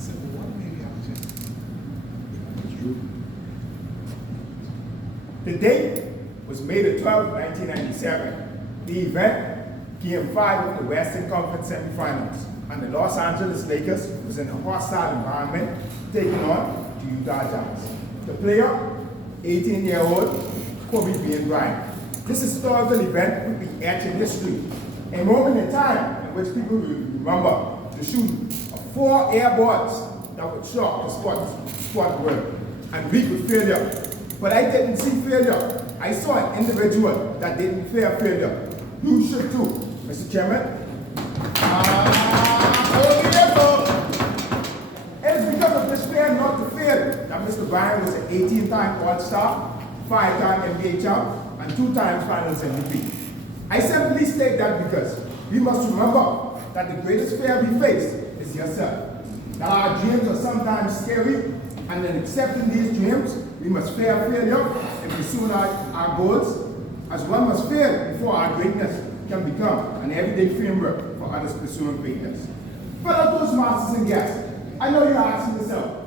said, well, what maybe I was just. The date was May the 12th, 1997. The event, Game 5 of the Western Conference semifinals, and the Los Angeles Lakers was in a hostile environment, taking on the Utah Jazz. The player, 18-year-old Kobe Bryant. This historical event would be etched in history, a moment in time in which people will remember the shooting of 4 airballs that would shock the sport world and reek with failure. But I didn't see failure. I saw an individual that didn't fear failure. You should too, Mr. Chairman. It is because of this fear not to fail that Mr. Bryant was an 18-time All-Star, 5-time NBA champ, and 2 times Finals MVP. I simply state that because we must remember that the greatest fear we face is yourself. That our dreams are sometimes scary, and in accepting these dreams, we must fear failure in pursuing our goals, as one must fail before our greatness can become an everyday framework for others pursuing greatness. Fellow Toastmasters and guests, I know you're asking yourself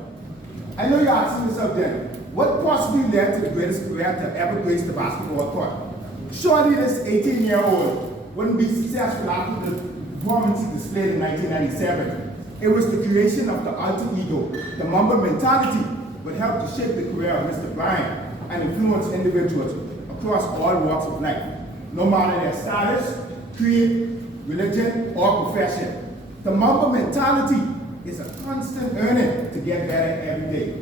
then, what possibly led to the greatest career to ever grace the basketball court? Surely this 18-year-old wouldn't be successful after the performance he displayed in 1997. It was the creation of the alter ego. The MAMBA mentality would help to shape the career of Mr. Bryant and influence individuals across all walks of life, no matter their status, creed, religion, or profession. The MAMBA mentality is a constant earning to get better every day.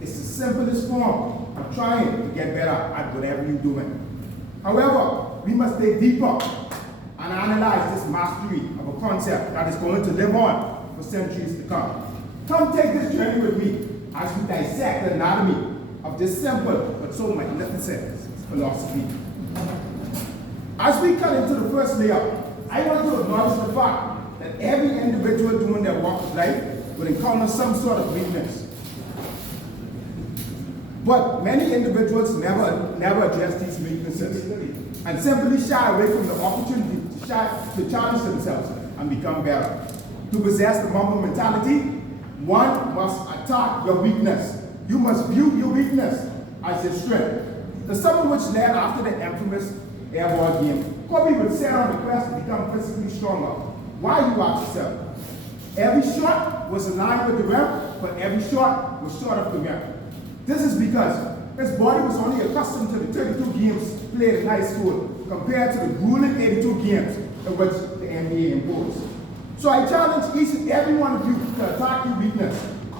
It's the simplest form of trying to get better at whatever you're doing. However, we must dig deeper and analyze this mastery of a concept that is going to live on for centuries to come. Come take this journey with me as we dissect the anatomy of this simple but so magnificent philosophy. As we cut into the first layer, I want to acknowledge the fact that every individual doing their walk of life will encounter some sort of weakness. But many individuals never address these weaknesses and simply shy away from the opportunity to challenge themselves and become better. To possess the MAMBA mentality, one must attack your weakness. You must view your weakness as your strength. The summer which led after the infamous airball game, Kobe would set on the quest to become physically stronger. Why, you ask yourself? Every shot was in line with the rim, but every shot was short of the rim. This is because his body was only accustomed to the 32 games played in high school compared to the grueling 82 games in which the NBA imposed. So I challenge each and every one of you to attack your weakness.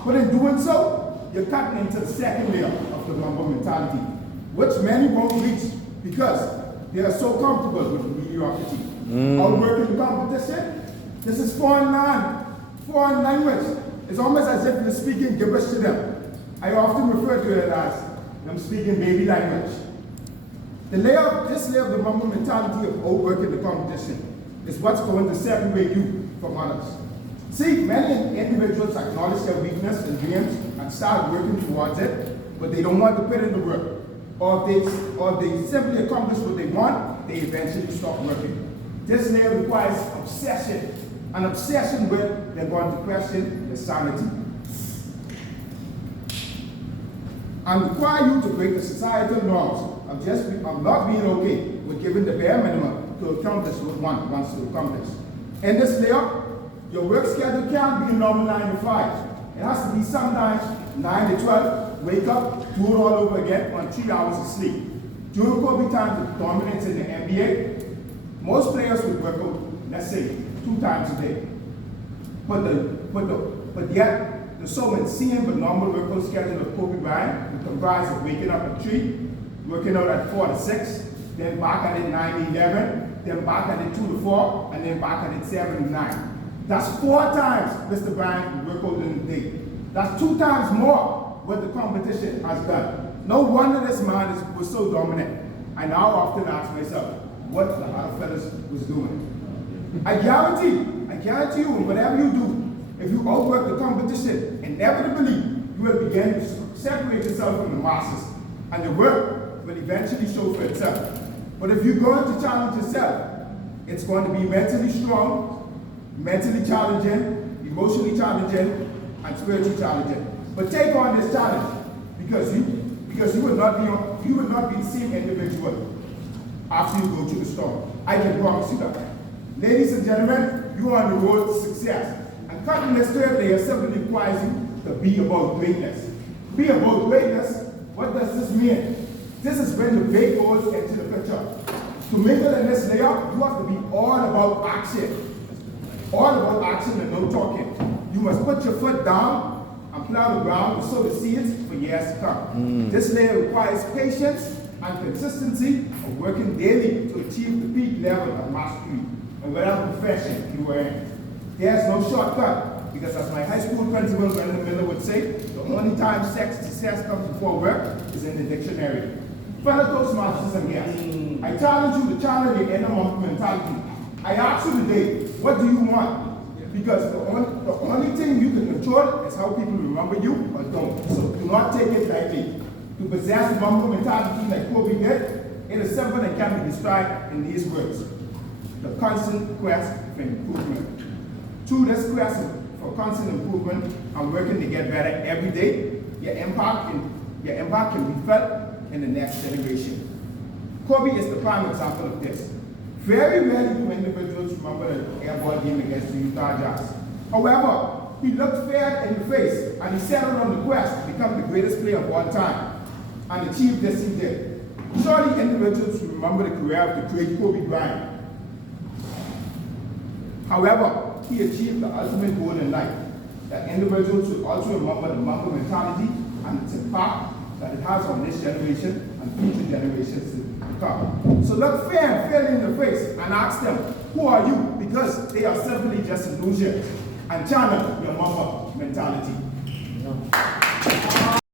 But in doing so, you're cutting into the second layer of the MAMBA mentality, which many won't reach because they are so comfortable with mediocrity. Outworking competition, this is foreign language. It's almost as if you're speaking gibberish to them. I often refer to it as I'm speaking baby language. This layer of the MAMBA mentality of outworking the competition is what's going to separate you from others. See, many individuals acknowledge their weakness and dreams and start working towards it, but they don't want to put in the work. Or if they simply accomplish what they want, they eventually stop working. This layer requires obsession, an obsession where they're going to question their sanity. And require you to break the societal norms of not being okay with giving the bare minimum to accomplish what one wants to accomplish. In this layer, your work schedule can't be a normal 9 to 5. It has to be sometimes 9 to 12, wake up, do it all over again on 3 hours of sleep. During COVID time, the dominance in the NBA, most players would work out, let's say, 2 times a day. But yet, the so insane but normal workout schedule of Kobe Bryant would comprise of waking up at 3, working out at 4 to 6, then back at it 9 to 11, then back at it 2 to 4, and then back at it 7 to 9. That's 4 times Mr. Bryant would work out in a day. That's 2 times more what the competition has done. No wonder this man was so dominant. I now often ask myself what the other fellas was doing. I guarantee you, whatever you do, if you outwork the competition, inevitably you will begin to separate yourself from the masses, and the work will eventually show for itself. But if you're going to challenge yourself, it's going to be mentally strong, mentally challenging, emotionally challenging, and spiritually challenging. But take on this challenge because you will not be the same individual after you go through the storm. I can promise you that. Ladies and gentlemen, you are on the road to success. And cutting this third layer simply requires you to be about greatness. Be about greatness. What does this mean? This is when the big goes into the picture. To mingle in this layer, you have to be all about action. All about action and no talking. You must put your foot down and plow the ground and sow the seeds for years to come. This layer requires patience and consistency of working daily to achieve the peak level of mastery in whatever profession you are in. There's no shortcut because, as my high school principal Brenda Miller would say, the only time success comes before work is in the dictionary. Fellow Toastmasters and guests, I challenge you to challenge your inner MAMBA mentality. I ask you today, what do you want? Because the only thing you can control is how people remember you or don't. So do not take it lightly. To possess the MAMBA mentality like Kobe did, it is simple and can be described in these words: the constant quest for improvement. Through this quest for constant improvement and working to get better every day, your impact can be felt in the next generation. Kobe is the prime example of this. Very rarely do individuals remember the airball game against the Utah Jazz. However, he looked fair in the face and he settled on the quest to become the greatest player of all time and achieved this he did. Surely individuals remember the career of the great Kobe Bryant. However, he achieved the ultimate goal in life, that individuals should also remember the MAMBA mentality and its impact that it has on this generation and future generations to come. So look fair in the face and ask them, who are you? Because they are simply just illusions. And channel your MAMBA mentality.